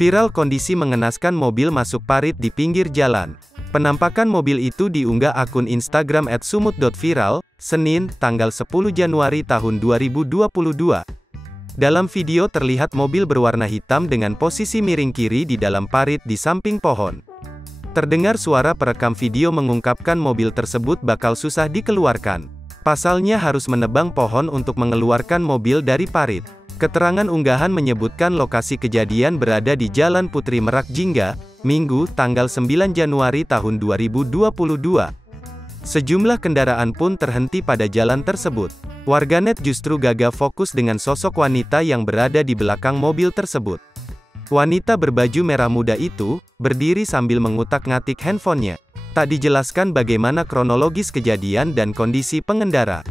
Viral kondisi mengenaskan mobil masuk parit di pinggir jalan. Penampakan mobil itu diunggah akun Instagram @sumut.viral, Senin, tanggal 10 Januari tahun 2022. Dalam video terlihat mobil berwarna hitam dengan posisi miring kiri di dalam parit di samping pohon. Terdengar suara perekam video mengungkapkan mobil tersebut bakal susah dikeluarkan. Pasalnya harus menebang pohon untuk mengeluarkan mobil dari parit. Keterangan unggahan menyebutkan lokasi kejadian berada di Jalan Putri Merak Jingga, Minggu, tanggal 9 Januari tahun 2022. Sejumlah kendaraan pun terhenti pada jalan tersebut. Warganet justru gagap fokus dengan sosok wanita yang berada di belakang mobil tersebut. Wanita berbaju merah muda itu, berdiri sambil mengutak-ngatik handphonenya. Tak dijelaskan bagaimana kronologis kejadian dan kondisi pengendara.